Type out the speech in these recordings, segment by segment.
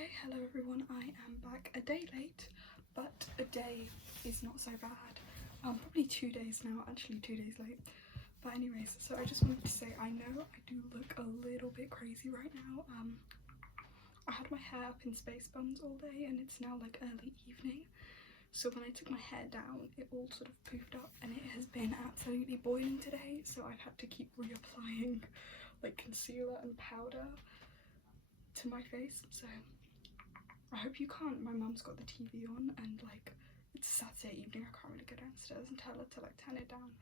Okay, hello everyone, I am back a day late, but a day is not so bad. Probably 2 days now, actually 2 days late. But anyways, so I just wanted to say, I know I do look a little bit crazy right now. I had my hair up in space buns all day and it's now like early evening. So when I took my hair down, it all sort of poofed up and it has been absolutely boiling today. So I've had to keep reapplying like concealer and powder to my face. So I hope you can't. My mum's got the TV on and like it's Saturday evening. I can't really go downstairs and tell her to like turn it down.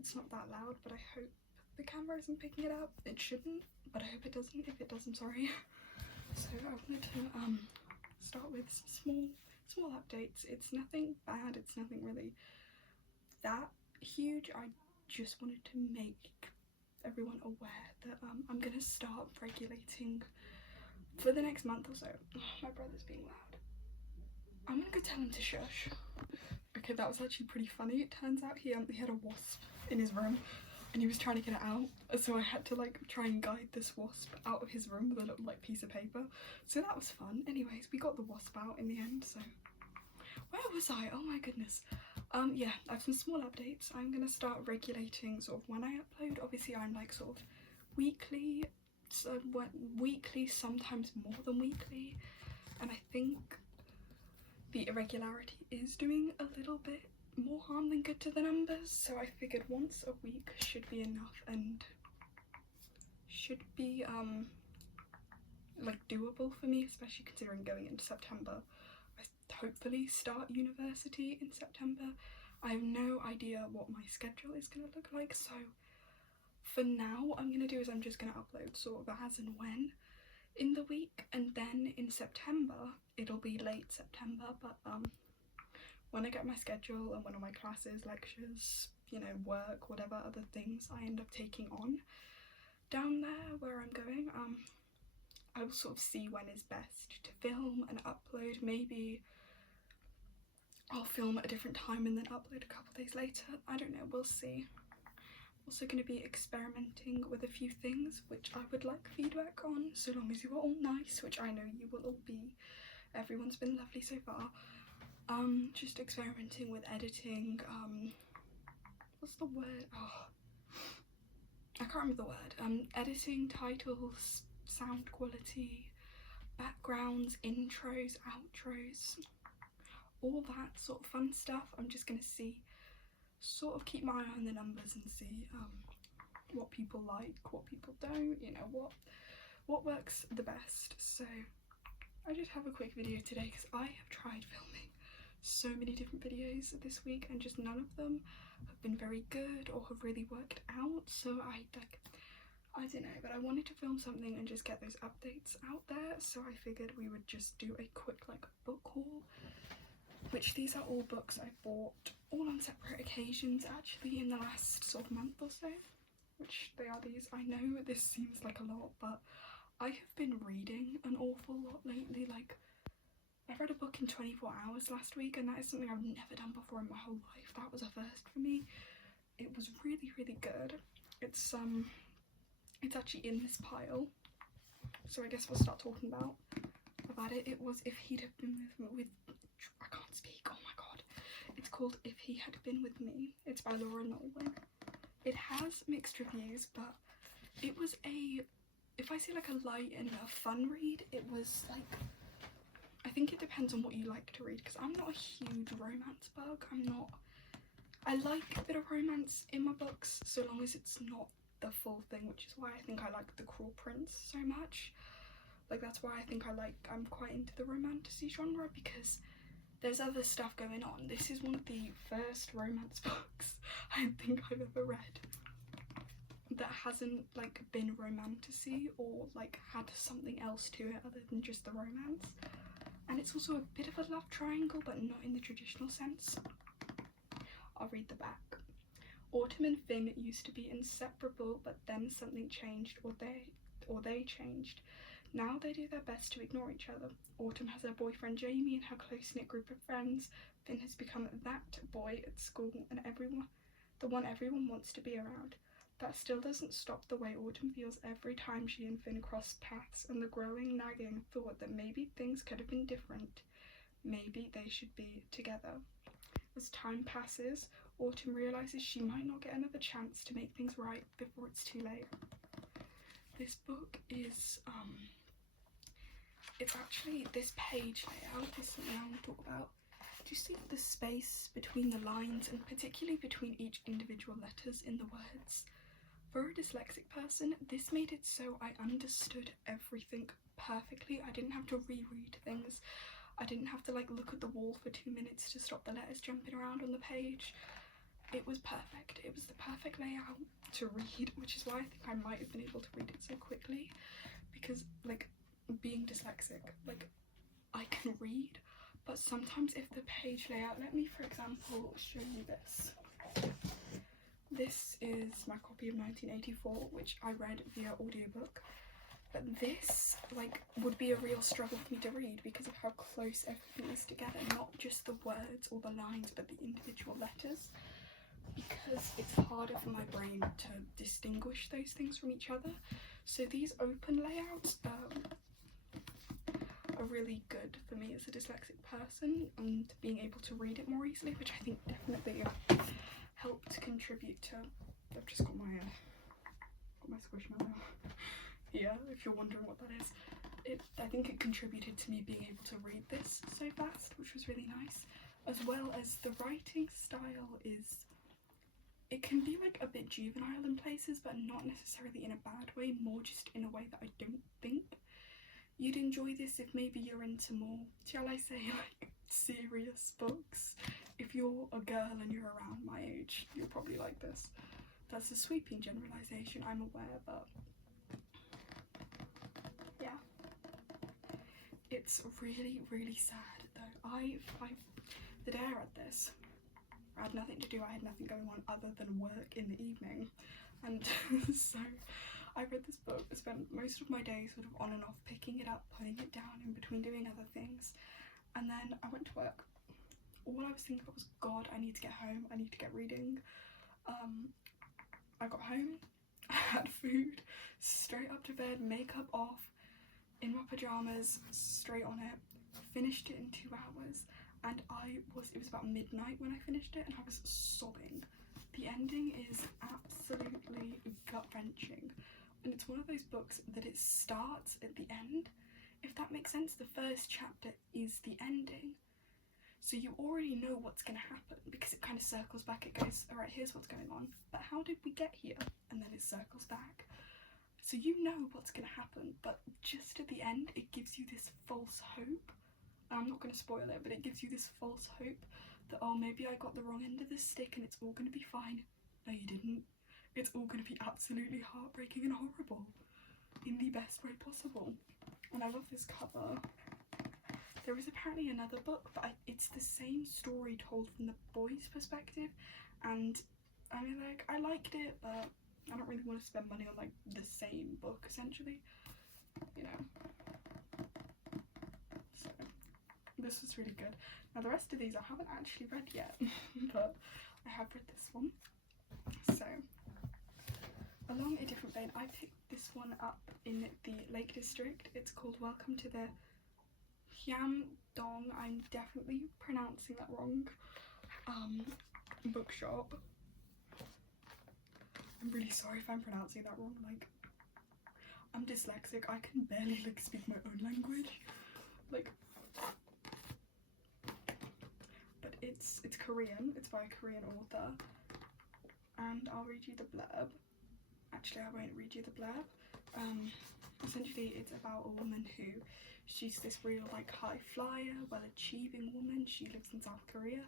It's not that loud, but I hope the camera isn't picking it up. It shouldn't, but I hope it doesn't. If it does, I'm sorry. So I wanted to start with some small updates. It's nothing bad, it's nothing really that huge. I just wanted to make everyone aware that I'm gonna start regulating for the next month or so. Oh, my brother's being loud. I'm gonna go tell him to shush. Okay, that was actually pretty funny. It turns out he had a wasp in his room and he was trying to get it out, so I had to like try and guide this wasp out of his room with a little like piece of paper. So that was fun. Anyways, we got the wasp out in the end. So where was I? Oh my goodness. Yeah, I have some small updates. I'm gonna start regulating sort of when I upload. Obviously I'm like sort of weekly, so weekly, sometimes more than weekly, and I think the irregularity is doing a little bit more harm than good to the numbers, so I figured once a week should be enough and should be like doable for me, especially considering going into September. I hopefully start university in September. I have no idea what my schedule is going to look like, so for now what I'm going to do is I'm just going to upload sort of as and when in the week, and then in September it'll be late September, but when I get my schedule and when all my classes, lectures, you know, work, whatever other things I end up taking on down there where I'm going, I will sort of see when is best to film and upload. Maybe I'll film at a different time and then upload a couple days later. I don't know, we'll see. Also going to be experimenting with a few things which I would like feedback on, so long as you are all nice, which I know you will all be. Everyone's been lovely so far. Just experimenting with editing, what's the word? Oh, I can't remember the word. Editing, titles, sound quality, backgrounds, intros, outros, all that sort of fun stuff. I'm just gonna see, sort of keep my eye on the numbers and see what people like, what people don't, you know, what works the best. So I just have a quick video today because I have tried filming so many different videos this week and just none of them have been very good or have really worked out. So I don't know, but I wanted to film something and just get those updates out there, so I figured we would just do a quick like book haul, which these are all books I bought all on separate occasions actually in the last sort of month or so, which they are these. I know this seems like a lot, but I have been reading an awful lot lately. Like, I read a book in 24 hours last week, and that is something I've never done before in my whole life. That was a first for me. It was really, really good. It's actually in this pile, so I guess we'll start talking about it. It was If He'd Have Been with I can't speak, oh my god. It's called If He Had Been With Me. It's by Laura Nolwyn. It has mixed reviews, but it was if I say like a light and a fun read, it was like, I think it depends on what you like to read, because I'm not a huge romance bug. I like a bit of romance in my books, so long as it's not the full thing, which is why I think I like The Cruel Prince so much. Like, that's why I think I'm quite into the romantasy genre, because there's other stuff going on. This is one of the first romance books I think I've ever read that hasn't like been romantasy or like had something else to it other than just the romance. And it's also a bit of a love triangle, but not in the traditional sense. I'll read the back. Autumn and Finn used to be inseparable, but then something changed, or they changed. Now they do their best to ignore each other. Autumn has her boyfriend Jamie and her close-knit group of friends. Finn has become that boy at school and the one everyone wants to be around. That still doesn't stop the way Autumn feels every time she and Finn cross paths, and the growing nagging thought that maybe things could have been different. Maybe they should be together. As time passes, Autumn realises she might not get another chance to make things right before it's too late. This book is, it's actually, this page layout is something I want to talk about. Do you see the space between the lines, and particularly between each individual letters in the words? For a dyslexic person, this made it so I understood everything perfectly. I didn't have to reread things. I didn't have to like look at the wall for 2 minutes to stop the letters jumping around on the page. It was perfect. It was the perfect layout to read, which is why I think I might have been able to read it so quickly, because like being dyslexic, like I can read, but sometimes if the page layout, let me for example show you this. This is my copy of 1984, which I read via audiobook. But this, like, would be a real struggle for me to read because of how close everything is together. Not just the words or the lines, but the individual letters. Because it's harder for my brain to distinguish those things from each other. So these open layouts are really good for me as a dyslexic person, and being able to read it more easily, which I think definitely helped contribute to. I've just got my Squishmallow here, if you're wondering what that is. I think it contributed to me being able to read this so fast, which was really nice. As well as the writing style it can be like a bit juvenile in places, but not necessarily in a bad way, more just in a way that I don't think you'd enjoy this if maybe you're into more, shall I say, like serious books. If you're a girl and you're around my age, you'll probably like this. That's a sweeping generalisation, I'm aware, but yeah. It's really, really sad though. The day I read this, I had nothing to do, I had nothing going on other than work in the evening, and so I read this book. I spent most of my day sort of on and off picking it up, putting it down in between doing other things, and then I went to work. All I was thinking about was, God, I need to get home, I need to get reading. I got home, I had food, straight up to bed, makeup off, in my pyjamas, straight on it, finished it in 2 hours, and it was about midnight when I finished it, and I was sobbing. The ending is absolutely gut-wrenching, and it's one of those books that it starts at the end, if that makes sense. The first chapter is the ending, so you already know what's going to happen, because it kind of circles back. It goes, alright, here's what's going on, but how did we get here? And then it circles back. So you know what's going to happen, but just at the end, it gives you this false hope. I'm not going to spoil it, but it gives you this false hope that, oh, maybe I got the wrong end of the stick and it's all going to be fine. No, you didn't. It's all going to be absolutely heartbreaking and horrible in the best way possible. And I love this cover. There is apparently another book, but it's the same story told from the boy's perspective, and I mean, like, I liked it, but I don't really want to spend money on like the same book essentially, you know. So this was really good. Now the rest of these I haven't actually read yet, but I have read this one. So along a different vein, I picked this one up in the Lake District. It's called Welcome to the Hyamdong, I'm definitely pronouncing that wrong, bookshop. I'm really sorry if I'm pronouncing that wrong. Like, I'm dyslexic, I can barely like speak my own language, like, but it's Korean. It's by a Korean author, and I'll read you the blurb. Actually, I won't read you the blurb. Essentially it's about a woman who, she's this real like high flyer, well achieving woman. She lives in South Korea,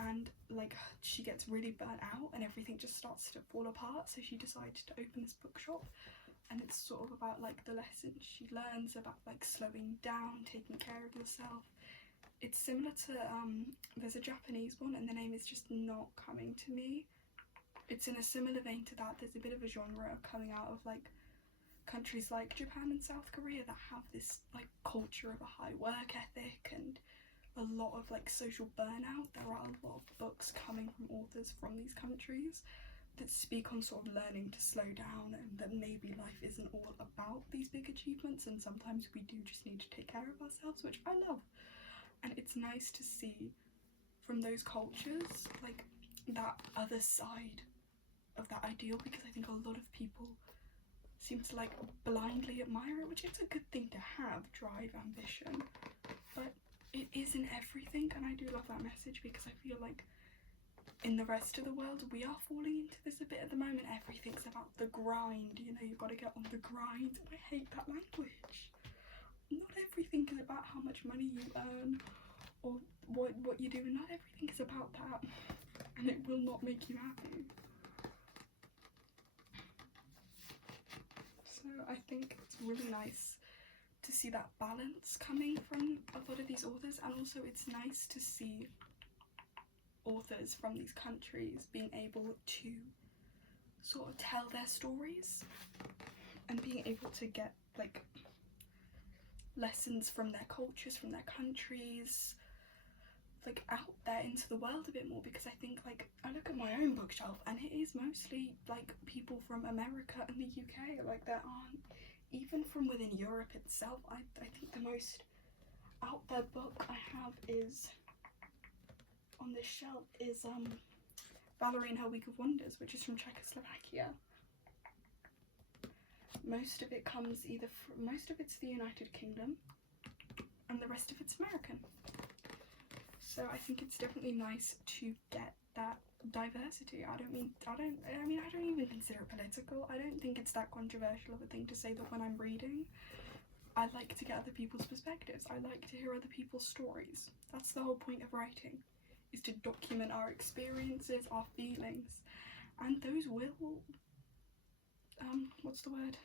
and like she gets really burnt out and everything just starts to fall apart, so she decides to open this bookshop, and it's sort of about like the lessons she learns about like slowing down, taking care of yourself. It's similar to there's a Japanese one and the name is just not coming to me. It's in a similar vein to that. There's a bit of a genre coming out of like countries like Japan and South Korea that have this like culture of a high work ethic and a lot of like social burnout. There are a lot of books coming from authors from these countries, that speak on sort of learning to slow down, and that maybe life isn't all about these big achievements, and sometimes we do just need to take care of ourselves, which I love. And it's nice to see from those cultures like that other side of that ideal, because I think a lot of people seem to like blindly admire it, which is a good thing to have, drive, ambition, but it isn't everything. And I do love that message, because I feel like in the rest of the world we are falling into this a bit at the moment. Everything's about the grind, you know, you've got to get on the grind, and I hate that language. Not everything is about how much money you earn or what you do, and not everything is about that, and it will not make you happy. So I think it's really nice to see that balance coming from a lot of these authors, and also it's nice to see authors from these countries being able to sort of tell their stories and being able to get like lessons from their cultures, from their countries, like out there into the world a bit more, because I think like I look at my own bookshelf and it is mostly like people from America and the UK. Like there aren't, even from within Europe itself, I think the most out there book I have is on this shelf is Valerie and Her Week of Wonders, which is from Czechoslovakia. Most of it comes either from, most of it's the United Kingdom and the rest of it's American. So I think it's definitely nice to get that diversity. I don't even consider it political. I don't think it's that controversial of a thing to say that when I'm reading, I like to get other people's perspectives. I like to hear other people's stories. That's the whole point of writing, is to document our experiences, our feelings, and those will, what's the word?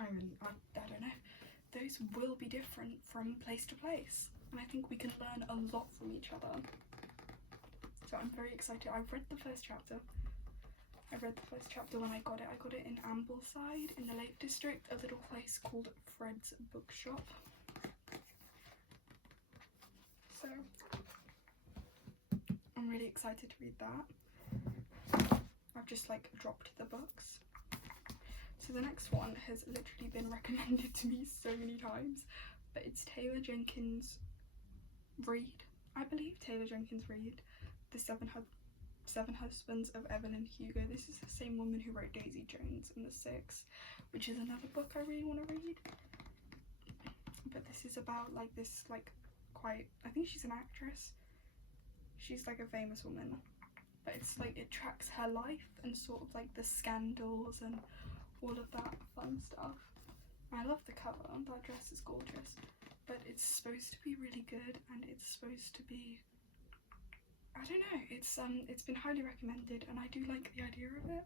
I don't know. Those will be different from place to place, and I think we can learn a lot from each other. So I'm very excited. I've read the first chapter. I read the first chapter when I got it. I got it in Ambleside in the Lake District, a little place called Fred's Bookshop. So I'm really excited to read that. I've just like dropped the books. So the next one has literally been recommended to me so many times, but it's Taylor Jenkins Reid, I believe. Taylor Jenkins Reid, The Seven Husbands of Evelyn Hugo. This is the same woman who wrote Daisy Jones and The Six, which is another book I really want to read. But this is about like this like quite, I think she's an actress. She's like a famous woman, but it's like it tracks her life and sort of like the scandals and all of that fun stuff. I love the cover. That dress is gorgeous, but it's supposed to be really good, and it's supposed to be, I don't know, it's been highly recommended, and I do like the idea of it.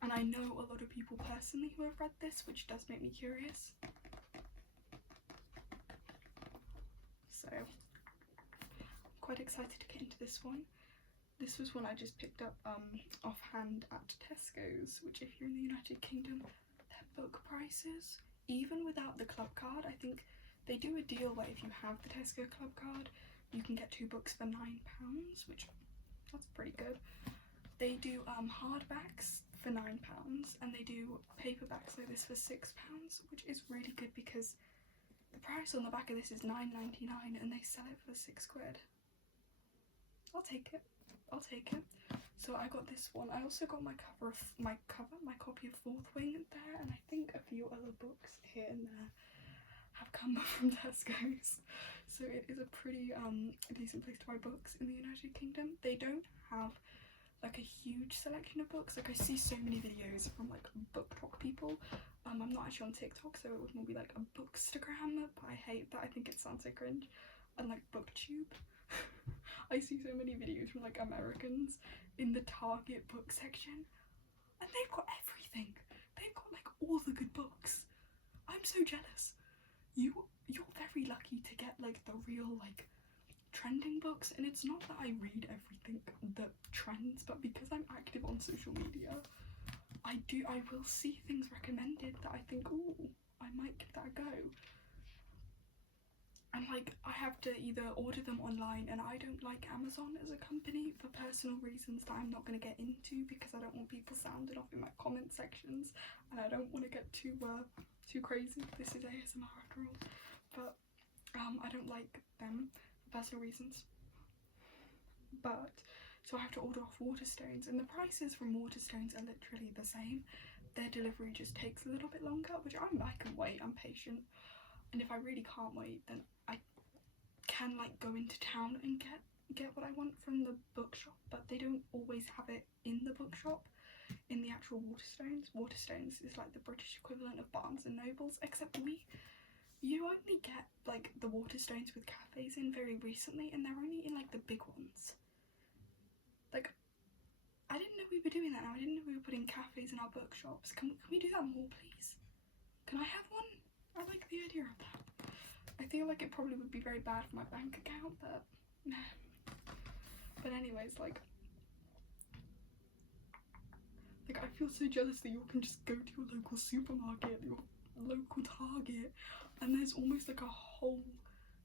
And I know a lot of people personally who have read this, which does make me curious. So I'm quite excited to get into this one. This was one I just picked up offhand at Tesco's, which if you're in the United Kingdom, their book prices, even without the club card, I think they do a deal where if you have the Tesco club card, you can get 2 books for £9, which that's pretty good. They do hardbacks for £9, and they do paperbacks like this for £6, which is really good because the price on the back of this is £9.99 and they sell it for £6. I'll take it. So I got this one. I also got my copy of Fourth Wing there, and I think a few other books here and there have come from Tesco's. So it is a pretty decent place to buy books in the United Kingdom. They don't have like a huge selection of books. Like I see so many videos from like BookTok people. I'm not actually on TikTok, so it would more be like a Bookstagram, but I hate that. I think it sounds so cringe. And like BookTube. I see so many videos from like Americans in the Target book section, and they've got everything. They've got like all the good books. I'm so jealous. You're very lucky to get like the real like trending books, and it's not that I read everything that trends, but because I'm active on social media, I will see things recommended that I think, oh, I might give that a go. and like I have to either order them online, and I don't like Amazon as a company for personal reasons that I'm not going to get into, because I don't want people sounding off in my comment sections, and I don't want to get too crazy. This is ASMR after all, but I don't like them for personal reasons. But so I have to order off Waterstones, and the prices from Waterstones are literally the same. Their delivery just takes a little bit longer, which I can wait. I'm patient. And if I really can't wait, then I can like go into town and get what I want from the bookshop, but they don't always have it in the bookshop, in the actual Waterstones. Waterstones is like the British equivalent of Barnes and Nobles, except you only get like the Waterstones with cafes in very recently, and they're only in like the big ones. Like, I didn't know we were doing that now. I didn't know we were putting cafes in our bookshops. Can we do that more, please? Can I have one? I like the idea of that. I feel like it probably would be very bad for my bank account, but no. But anyways, like I feel so jealous that you can just go to your local supermarket, your local Target, and there's almost like a whole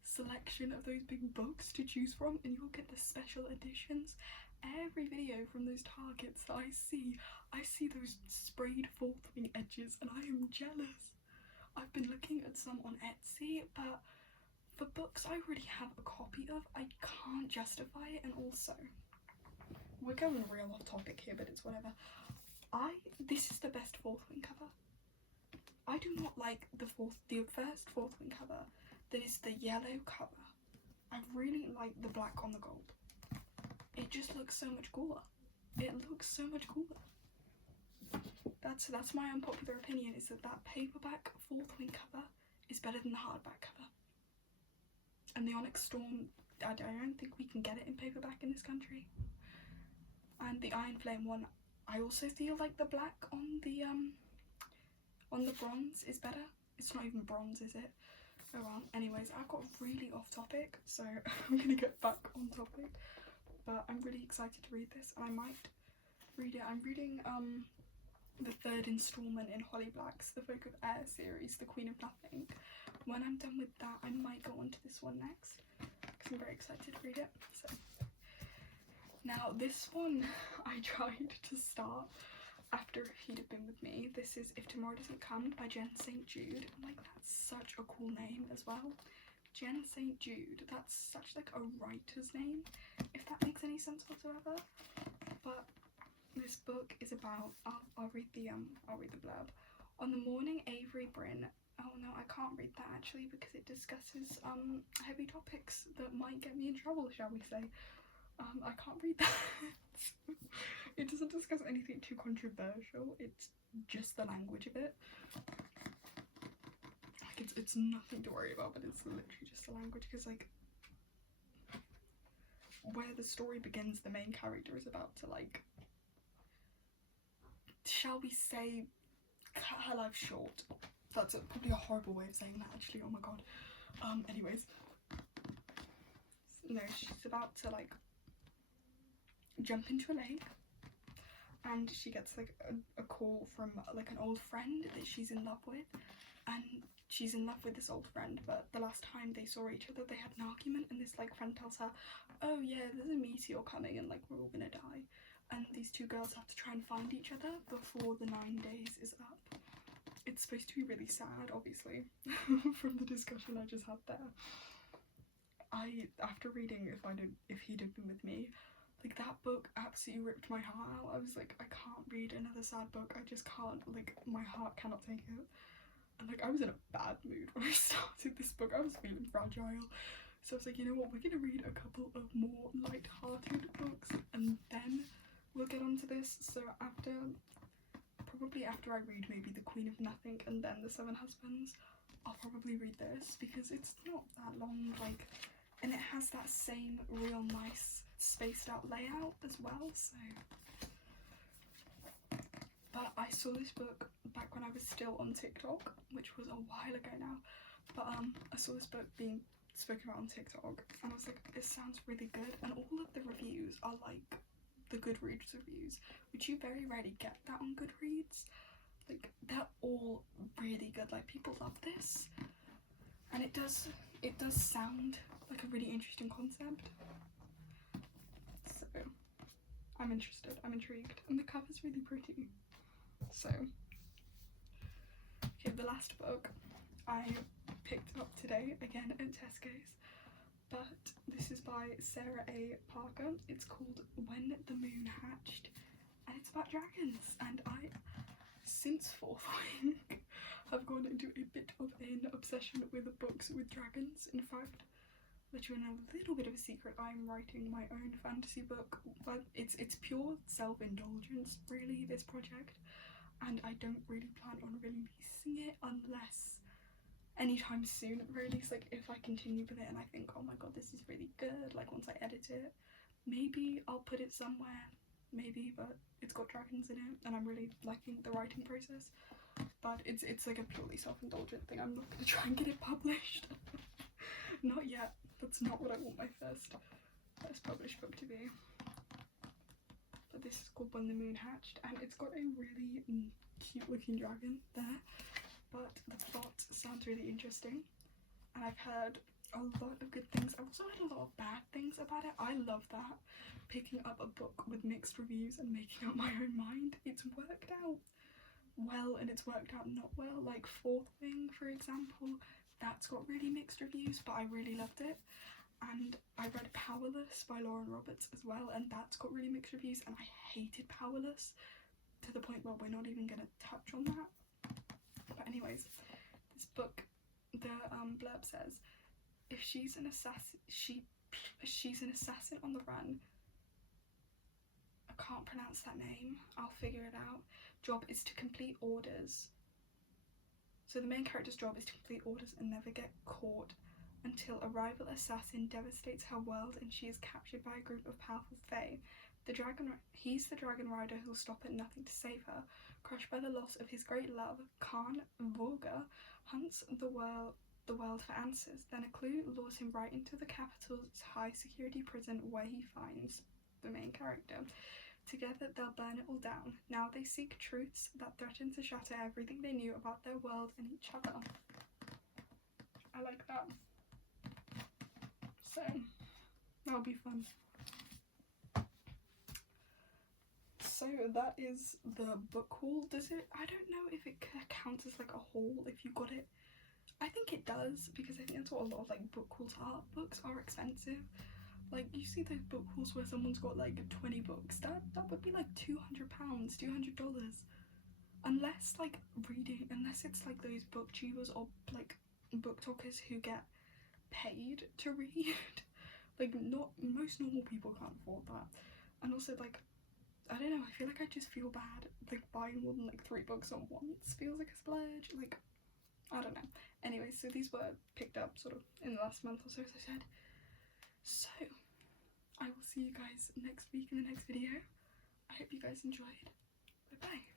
selection of those big books to choose from, and you'll get the special editions. Every video from those Targets that I see those sprayed fourth wing edges, and I am jealous. I've been looking at some on Etsy, but for books I already have a copy of, I can't justify it. And also, we're going real off topic here, but it's whatever. This is the best fourth wing cover. I do not like the first fourth wing cover that is the yellow cover. I really like the black on the gold. It just looks so much cooler. It looks so much cooler. That's my unpopular opinion, is that paperback fourth wing cover is better than the hardback cover. And the Onyx Storm, I don't think we can get it in paperback in this country. And the Iron Flame one, I also feel like the black on the bronze is better. It's not even bronze, is it? Oh well. Anyways, I got really off topic, so I'm gonna get back on topic. But I'm really excited to read this, and I might read it. I'm reading the third installment in Holly Black's The Folk of Air series, The Queen of Nothing. When I'm done with that, I might go on to this one next, because I'm very excited to read it. So now this one I tried to start after If He'd Have Been With Me. This is If Tomorrow Doesn't Come by Jen St. Jude. Like, that's such a cool name as well. Jen St. Jude, that's such like a writer's name, if that makes any sense whatsoever. But this book is about, I'll read the blurb. On the morning Avery Bryn, oh no, I can't read that actually, because it discusses heavy topics that might get me in trouble, shall we say. I can't read that. It doesn't discuss anything too controversial, it's just the language of it. Like, it's nothing to worry about, but it's literally just the language, because like where the story begins, the main character is about to, like, shall we say, cut her life short. That's probably a horrible way of saying that actually, oh my god. Anyways, no, she's about to like jump into a lake, and she gets like a call from like an old friend that she's in love with, and she's in love with this old friend, but the last time they saw each other they had an argument, and this like friend tells her, oh yeah, there's a meteor coming and like we're all gonna die, and these two girls have to try and find each other before the 9 days is up. It's supposed to be really sad, obviously, from the discussion I just had there. After reading If He'd Have Been With Me, like, that book absolutely ripped my heart out. I was like, I can't read another sad book, I just can't, like, my heart cannot take it. And like, I was in a bad mood when I started this book. I was feeling fragile, so I was like, you know what, we're gonna read a couple of more light-hearted books, and then we'll get onto this. So probably after I read maybe The Queen of Nothing and then The Seven Husbands, I'll probably read this, because it's not that long, like, and it has that same real nice spaced out layout as well. So, but I saw this book back when I was still on TikTok, which was a while ago now, but I saw this book being spoken about on TikTok, and I was like, this sounds really good, and all of the reviews are like the Goodreads reviews, which you very rarely get that on Goodreads. Like, they're all really good, like, people love this. and it does sound like a really interesting concept. So I'm interested, I'm intrigued, and the cover's really pretty. So okay, the last book I picked up today, again at Tesco's, but this is by Sarah A. Parker. It's called When the Moon Hatched, and it's about dragons, and I, since fourth week, have gone into a bit of an obsession with books with dragons. In fact, let you in a little bit of a secret, I'm writing my own fantasy book, but it's pure self-indulgence really, this project, and I don't really plan on releasing it unless anytime soon, really. So like if I continue with it and I think, oh my god, this is really good, like once I edit it, maybe I'll put it somewhere, maybe, but it's got dragons in it and I'm really liking the writing process. But it's like a purely self-indulgent thing. I'm not gonna try and get it published. Not yet. That's not what I want my first published book to be. But this is called When the Moon Hatched, and it's got a really cute looking dragon there, but the plot sounds really interesting, and I've heard a lot of good things. I've also heard a lot of bad things about it. I love that, picking up a book with mixed reviews and making up my own mind. It's worked out well and it's worked out not well. Like Fourth Wing, for example, that's got really mixed reviews, but I really loved it. And I read Powerless by Lauren Roberts as well, and that's got really mixed reviews, and I hated Powerless to the point where we're not even going to touch on that. But anyways, this book, the blurb says, if she's an assassin, she's an assassin on the run. I can't pronounce that name, I'll figure it out. Job is to complete orders. So the main character's job is to complete orders and never get caught until a rival assassin devastates her world and she is captured by a group of powerful fae. He's the dragon rider who'll stop at nothing to save her. Crushed by the loss of his great love, Khan Vorga hunts the world for answers. Then a clue lures him right into the capital's high security prison, where he finds the main character. Together they'll burn it all down. Now they seek truths that threaten to shatter everything they knew about their world and each other. I like that. So that'll be fun. So that is the book haul. Does it, I don't know if it counts as like a haul if you got it. I think it does, because I think that's what a lot of like book hauls are. Books are expensive. Like you see those book hauls where someone's got like 20 books, that would be like £200, $200. Unless like unless it's like those booktubers or like booktokers who get paid to read. Like not most normal people can't afford that. And also like, I don't know, I feel like I just feel bad like buying more than like 3 books at once feels like a splurge. Like I don't know. Anyway, so these were picked up sort of in the last month or so, as I said. So I will see you guys next week in the next video. I hope you guys enjoyed. Bye bye.